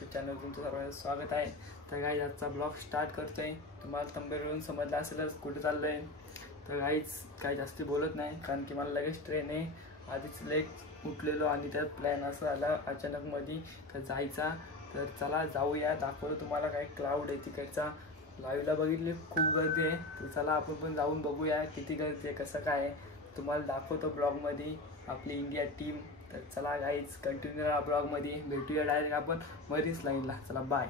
YouTube channel तुमचं सर्वांचं स्वागत आहे। तर गाईज आजचा ब्लॉग स्टार्ट करतोय। तुम्हाला थंबनेलवरून समजलं असेलच कुठे चाललंय। तर गाईज काही जास्त बोलत नाही कारण की मला लगेच ट्रेन आहे। आधीच लेट उठलेलो आणि त्यात प्लॅन असं आला अचानक मध्ये तर जायचा। तर चला जाऊया, दाखवतो तुम्हाला काय क्लाउड आहे तिकडचा। लाईव्हला बघितली खूप गर्दी आहे, तर चला आपण पण जाऊन बघूया किती गर्दी आहे, कसं काय आहे तुम्हाला दाखवतो ब्लॉगमध्ये आपली इंडिया टीम। तर चला गाईज कंटिन्यू राहा ब्लॉगमध्ये, भेटूया डायरेक्ट आपण मरीन्स लाईनला। चला बाय।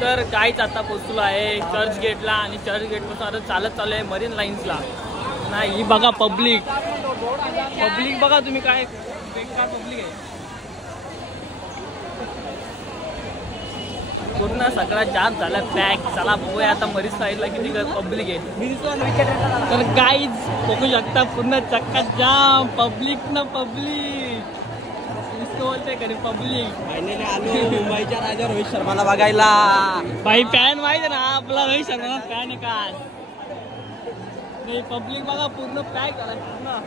तर गाईज आता पोहोचलो आहे चर्च गेटला आणि चर्च गेटपासून आता चालत चालू आहे मरीन लाईन्सला। नाही ही बघा पब्लिक बघा तुम्ही, काय बेकार पब्लिक आहे, पूर्ण सगळा जाम झाला पॅक। चला बघूया आता मरीन साईडला किती पब्लिक आहे। तर गाईज बघू शकता पूर्ण चक्का जाम पब्लिक ना पब्लिक, नुसतं बोलते खरी पब्लिक। मुंबईच्या राजा रोहित शर्माला बघायला भाई फॅन माहिती ना आपला रोहित शर्मा फॅन आहे का नाही। पब्लिक बघा पूर्ण पॅक झाला पूर्ण।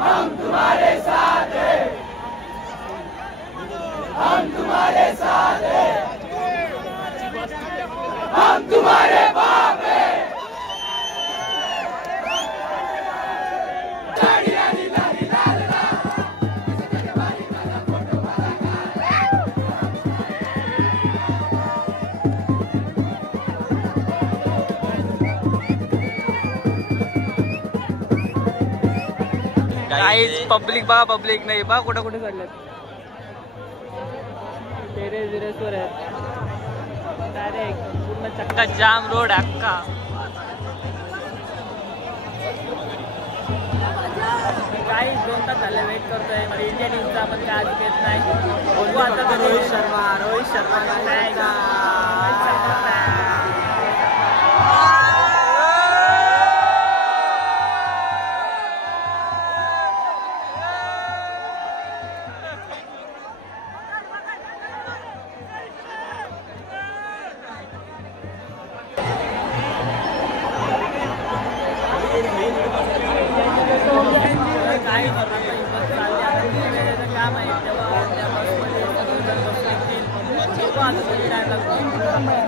हम तुम्हारे साथ हैं, हम तुम्हारे साथ हैं, हम तुम्हारे बाप हैं। गाईज पब्लिक बघा, पब्लिक नाही बघा कुठे कुठे चाललेत, टेरेसवर आहेत डायरेक्ट पूर्ण चक्का जाम रोड अख्खा। गाईज 2 तास झाले वेट करतोय, मला इंडिया टीमचा पण काय आज येत नाही। बोलू आता रोहित शर्मा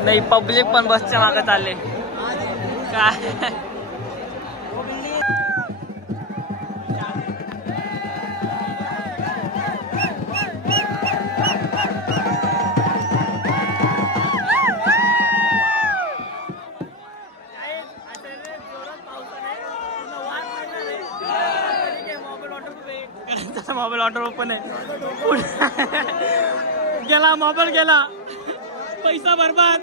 नाही पब्लिक पण बसच्या मागे चालले काय. मोबाईल ऑर्डर ओपन आहे गेला मोबाईल गेला पैसा बर्बाद.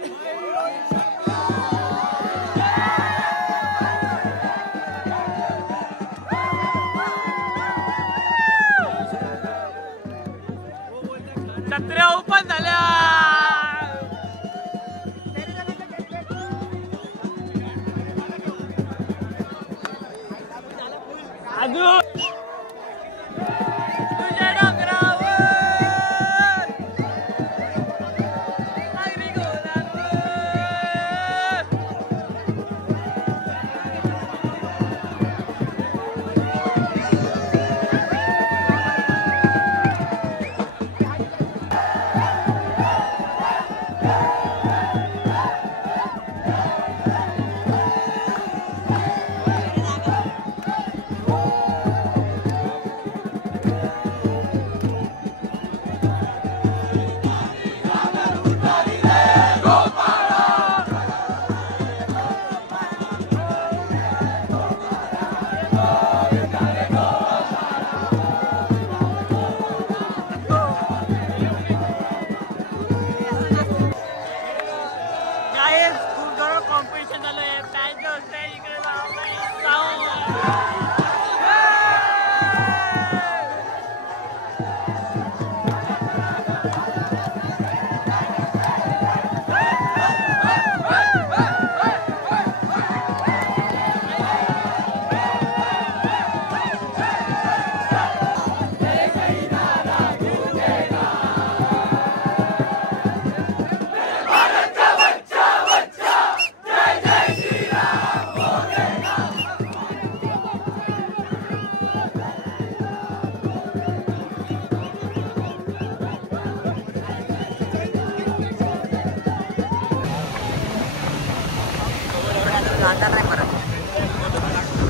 छत्र्या ओपन झाल्या. अजून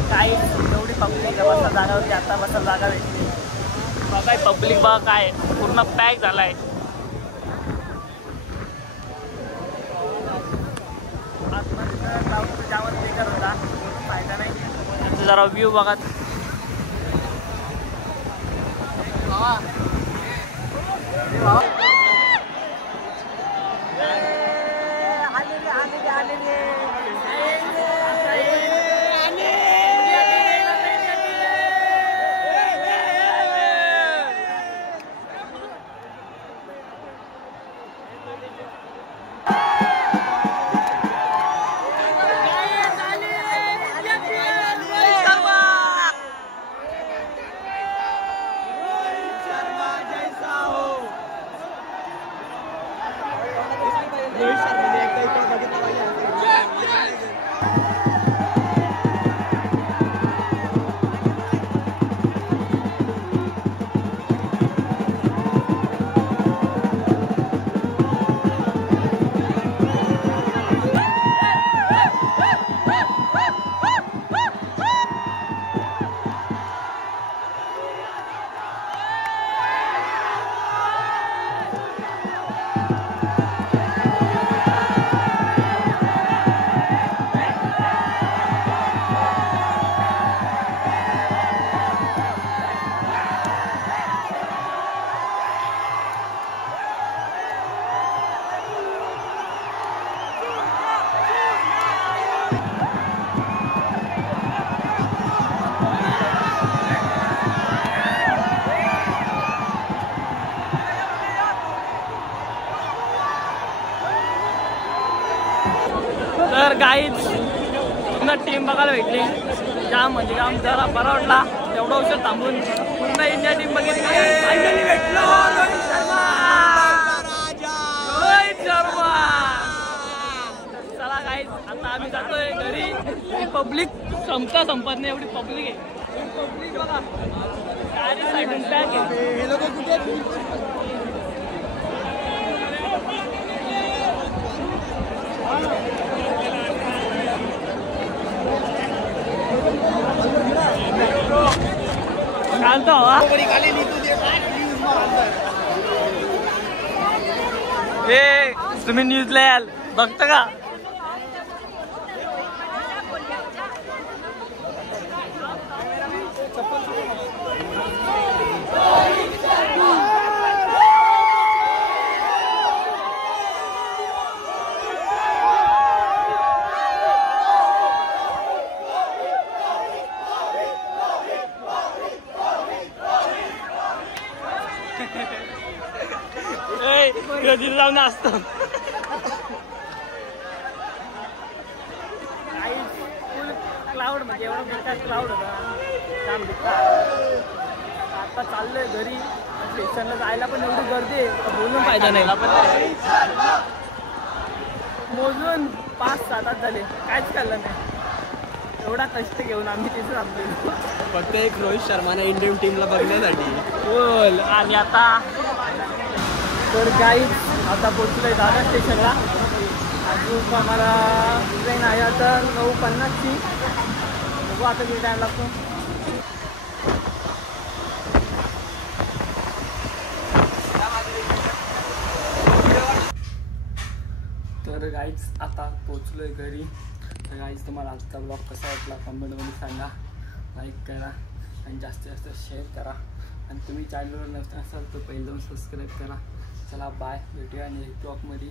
काही एवढी पब्लिक बसा जागा होती आता बसा जागा भेटली. बघा पब्लिक बघा काय पूर्ण पॅक झालाय. जावं बेकार होता फायदा नाही. जरा व्ह्यू बघा. तर गाईच पुन्हा टीम बघायला भेटली. जाम म्हणजे जाम जरा बरा वाटला एवढा उशीर थांबून पुन्हा इंडिया टीम बघितली. भेटलो रोहित शर्मा. चला गाईच आता आम्ही जातोय घरी. पब्लिक संपता संपत नाही एवढी पब्लिक आहे. पब्लिक बघा चारी साईडून पॅक आहे. घालतो हवा ए तुम्ही न्यूजला याल बघता का कधी जाऊन असतो क्लाउड म्हणजे एवढा मोठा क्लाउड होता आता चाललोय घरी स्टेशनला जायला पण एवढी गर्दी आहे बोलून फायदा नाही मोजून 5-7 तास झाले काहीच कळलं नाही एवढा कष्ट घेऊन आम्ही तिथे थांबलो फक्त एक रोहित शर्माने इंडियन टीमला बघण्यासाठी बोल आणि आता तर गाईज आता पोचलोय दादर स्टेशनला अजून आम्हाला ट्रेन आहे आता 9:50ची बघू आता किती टाईम लागतो तर गाईज आता पोचलोय घरी तर गाईज तुम्हाला आजचा ब्लॉग कसा वाटला कमेंटमध्ये सांगा लाईक करा आणि जास्तीत जास्त शेअर करा आणि तुम्ही चॅनलवर नसता असाल तर पहिलं सबस्क्राईब करा चला बाय भेटूया नेक्स्ट ब्लॉगमध्ये